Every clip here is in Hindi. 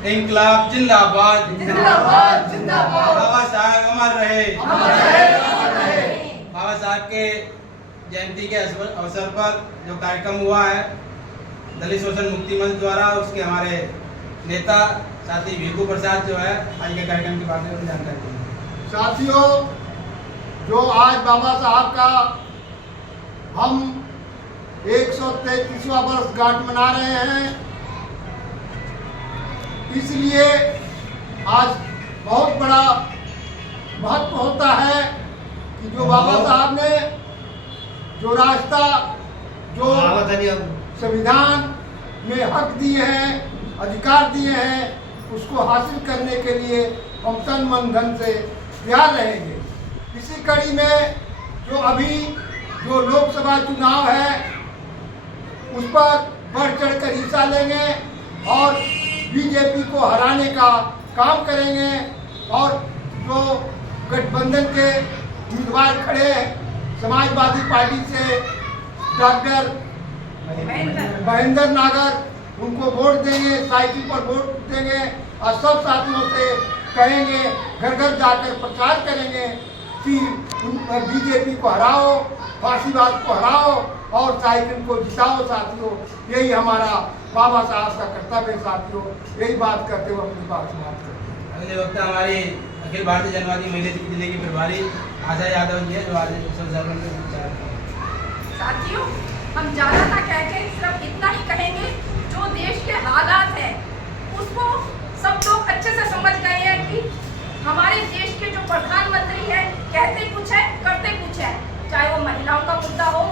इंकलाब जिंदाबाद जिंदाबाद जिंदाबाद। बाबा साहब अमर रहे, अमर रहे, अमर रहे। बाबा साहब के जयंती के अवसर पर जो कार्यक्रम हुआ है दलित शोषण मुक्ति मंच द्वारा, उसके हमारे नेता साथी भिकू प्रसाद जो है आज के कार्यक्रम के बारे में जानकारी देंगे। साथियों, जो आज बाबा साहब का हम 133वां वर्षगांठ मना रहे हैं, इसलिए आज बहुत बड़ा महत्व होता है कि जो बाबा साहब ने जो रास्ता, जो संविधान में हक दिए हैं, अधिकार दिए हैं, उसको हासिल करने के लिए हम तन मन धन से तैयार रहेंगे। इसी कड़ी में जो अभी जो लोकसभा चुनाव है उस पर बढ़ चढ़कर हिस्सा लेंगे और बीजेपी को हराने का काम करेंगे। और जो गठबंधन के उम्मीदवार खड़े हैं समाजवादी पार्टी से डॉक्टर महेंद्र नागर, उनको वोट देंगे, साइकिल पर वोट देंगे और सब साथियों से कहेंगे, घर घर जाकर प्रचार करेंगे कि बीजेपी को हराओ, फांसीवाद को हराओ और साइकिल को जिताओ। साथियों, यही हमारा बाबा साहब का कर्तव्य है। साथियों, यही बात करते हुए अपनी बात समाप्त करते हैं। अगले वक्त हमारी अखिल भारतीय जनवादी महिला जिले की प्रभारी आशा यादव जी है जो आज साथियों, हम ज्यादा ना कह के सिर्फ इतना ही कहेंगे, जो देश के हालात हैं उसको सब लोग अच्छे से समझ गए हैं कि हमारे देश के जो प्रधानमंत्री हैं कहते कुछ है करते कुछ है। चाहे वो महिलाओं का मुद्दा हो,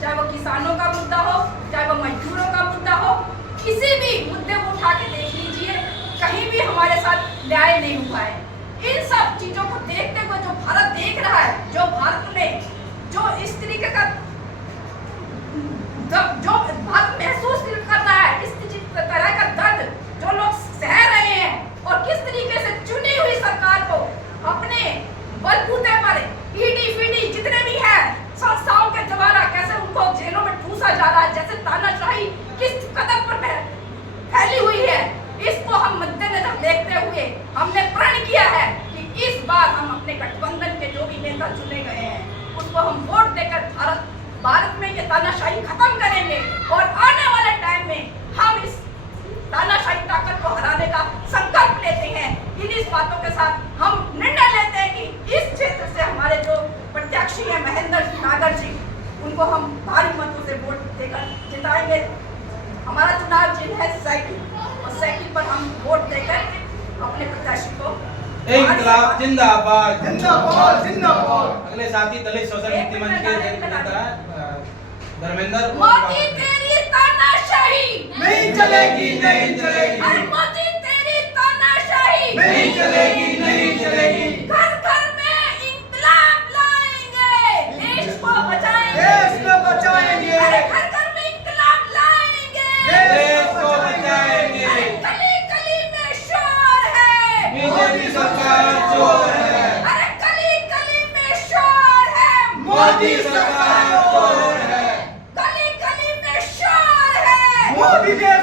चाहे वो किसानों का मुद्दा हो, चाहे वो मजदूरों का मुद्दा हो, किसी भी मुद्दे को उठा के देख लीजिए, कहीं भी हमारे साथ न्याय नहीं हुआ है। इन सब चीजों को देखते हुए जो भारत देख रहा है, जो भारत में जो इस तरीके का जो भारत महसूस कर रहा है, इस तरह का दर्द जो लोग सह रहे हैं और किस तरीके से चुनी हुई सरकार को अपने बलबूते पर ईडी जितने भी हैं संस्थाओं के द्वारा कैसे उनको जेलों में ठूसा जा रहा है, जैसे तानाशाही किस कदम पर फैली हुई है, इसको हम मद्देनजर देखते हुए हमने प्रण किया है कि इस बार हम अपने गठबंधन के जो भी नेता चुने गए हैं उसको हम वोट देकर भारत में ये तानाशाही खत्म करेंगे और आने वाले टाइम में हम इस तानाशाही ताकत को हराने का संकल्प लेते हैं। इन्हीं बातों के साथ हम निर्णय लेते हैं कि इस क्षेत्र से हमारे जो प्रत्याशी हैं महेंद्र नागर जी, उनको हम भारी मतों से वोट देकर जिताएंगे। हमारा चुनाव चिन्ह है साइकिल और साइकिल पर हम वोट देकर अपने प्रत्याशी को इंकलाब जिंदाबाद जिंदाबाद जिंदाबाद। अगले साथी दलित शोषण मुक्ति मंच के नेता धर्मेंद्र। मोदी तेरी तानाशाही नहीं चलेगी, नहीं चलेगी। अरे मोदी तेरी तानाशाही नहीं चलेगी, नहीं चलेगी। घर घर में इंकलाब लाएंगे, देश को बचाएंगे, देश को बचाएंगे। अरे घर घर में इंकलाब लाएंगे, देश को बचाएंगे। अरे गली गली में शोर है, बीजेपी सरकार चोर है। अरे गली गली में शोर है, मोदी सरकार चोर है। गली गली में शोर है, मोदी के